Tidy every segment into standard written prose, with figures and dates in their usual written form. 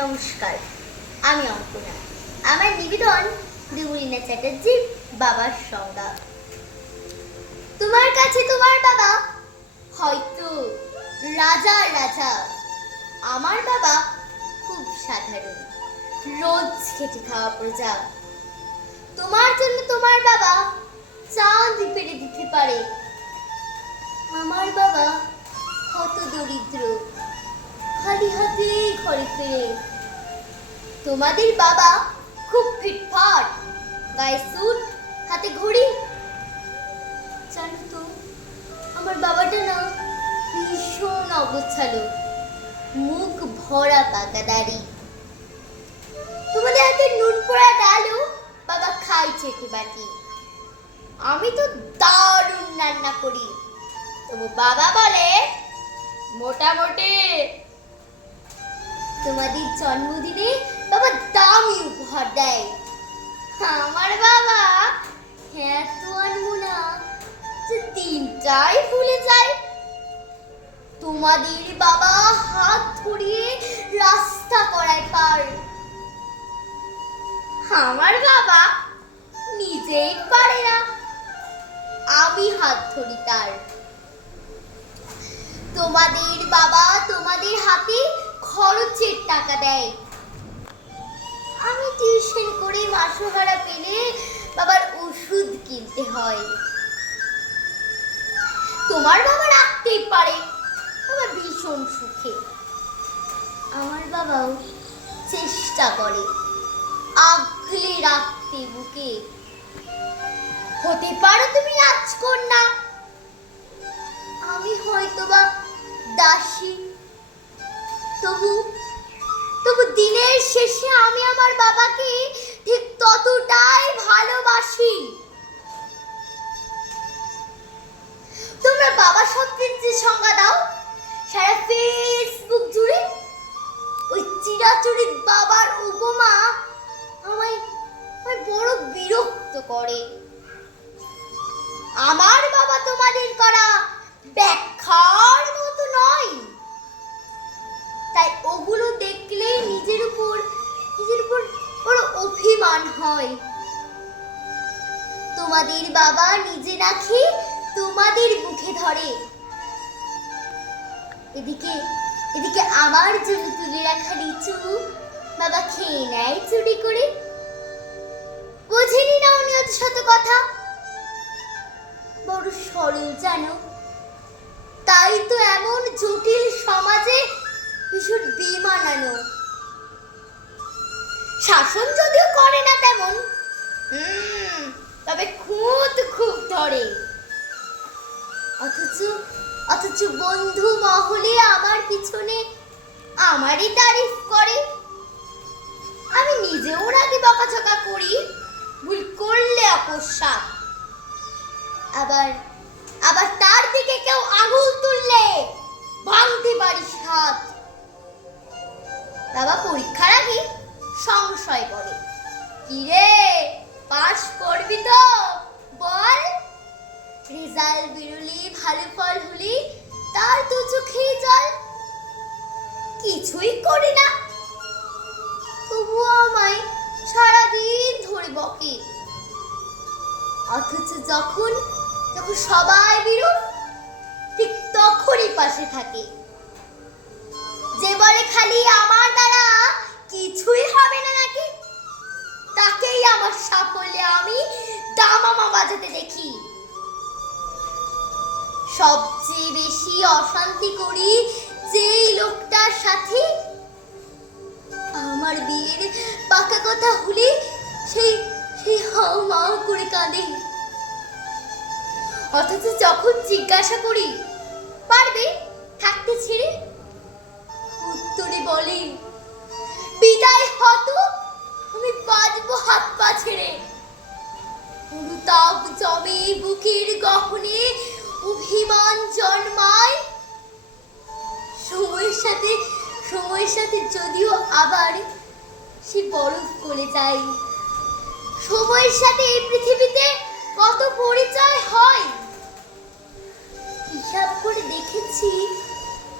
নমস্কার, আমি অঙ্কনা। আমার নিবেদন দেবলীনা চ্যাটার্জির বাবার সংজ্ঞা। তোমার কাছে তোমার বাবা হয়তো রাজা রাজা, আমার বাবা খুব সাধারণ, রোজ খেটে খাওয়া প্রজা। তোমার জন্য তোমার বাবা চাঁদ পেরে দিতে পারে, আমার বাবা কত দরিদ্র, খালি হাতে ঘরে ফেরে। তোমাদের বাবা খুব ফিটফাট, গায়ে স্যুট, হাতে ঘড়ি। জানো তো আমার বাবাটা না ভীষণ অগোছালো, মুখ ভরা পাকা দাড়ি। তোমাদের হাতে নুন পোড়া ডালও বাবা খাই চেটে বাটি। আমি তো দারুণ রান্না করি, তবু বাবা বলে মোটামুটি। তোমাদের জন্মদিনে বাবা দামি উপহার দেয়, আমার বাবা এত আনবো না যে তিনটাই ভুলে যায়। তোমাদের বাবা হাত ধরিয়ে রাস্তা করায় পার, আমার বাবা নিজেই পারে না, আমি হাত ধরি তার। তোমাদের বাবা তোমাদের হাতে খরচের টাকা দেয়, আমি টিউশন করে মাসোহারা পেলে বাবার ওষুধ কিনতে হয়। তোমার বাবা রাখতেই পারে, আমার ভীষণ সুখে। আমার বাবাও চেষ্টা করে আগলে রাখতে বুকে। হতে পারো তুমি রাজকন্যা, আমি হয়তোবা দাসী, তবু দিনের শেষে আমি আমার বাবাকে ঠিক ততটাই ভালোবাসি। তোমরা বাবা শব্দের যে সংজ্ঞা দাও সারা ফেসবুক জুড়ে, ওই চিরাচরিত বাবার উপমা আমায় বড় বিরক্ত করে। আমার বাবা তোমাদের করা ব্যাখ্যার মতো নয়, তাই ওগুলো দেখলে নিজের উপর বড় অভিমান হয়। তোমাদের বাবা নিজে না খেয়ে তোমাদের মুখে ধরে, এদিকে আমার জন্য তুলে রাখা লিচু বাবা খেয়ে নেয় চুরি করে। বোঝেনি না উনি অত শত কথা, বড় সরল জানো, তাই তো এমন জটিল সমাজে ভীষণ বেমানানো। শাসন যদিও করে না তেমন, তবে খুব ধরে। অথচ বন্ধু মহলে আমার পিছনে আমারই তারিফ করে। আমি নিজেও রাগে বকাঝকা করি, ভুল করলে অকস্মাৎ। আবার তার দিকে কেউ আঙুল তুললে ভাঙতে পারি হাত। বাবা পরীক্ষার আগে সংশয় করে, কি রে পাস করবি তো বল? রেজাল্ট বেরোলে ভালো ফল হলে তার তো চোখে জল। কিছুই করি না, তবুও আমায় সারাদিন ধরে বকে। অথচ যখন সবাই বিরূপ, ঠিক তখনই পাশে থাকে। যে বলে খালি আমার দ্বারা কিছুই হবে না নাকি, তাকেই আমার সাফল্যে আমি দামামা বাজাতে দেখি। সবচেয়ে বেশি অশান্তি করি যেই লোকটার সাথে, আমার বিয়ের পাকা কথা হলে সেই হাও মাও করে কাঁদে। অথচ যখন জিজ্ঞাসা করি পারবে থাকতে ছেড়ে, উত্তরে বলে বিদায় হতো আমি বাজবো হাত পা ছেড়ে। অনুতাপ জমে বুকের গহনে, অভিমান জন্মায়। সময়ের সাথে যদিও আবার সে বরফ গলে যায়। সময়ের সাথে এই পৃথিবীতে কত পরিচয় হয়, হিসাব করে দেখেছি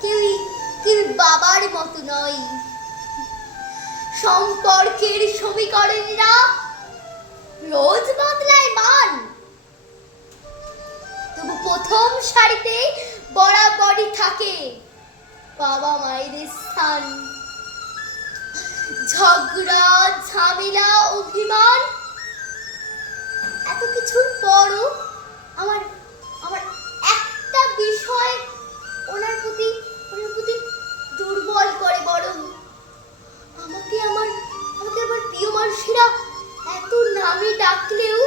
কেউ বাবার মতো নয়। সম্পর্কের সমীকরণরা রোজ বদলায় মান, তবু প্রথম সারিতে বরাবরই থাকে বাবা মায়ের স্থান। ঝগড়া, ঝামেলা, অভিমান এত কিছুর পরও আমার আমার একটা বিষয় ওনার প্রতি দুর্বল করে বরং আমাকে আমার প্রিয় মানুষেরা এত নামে ডাকলেও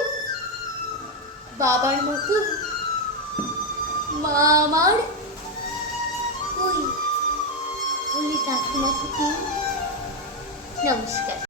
বাবার মতো মা আমার ওই বলে ডাকে না। নমস্কার।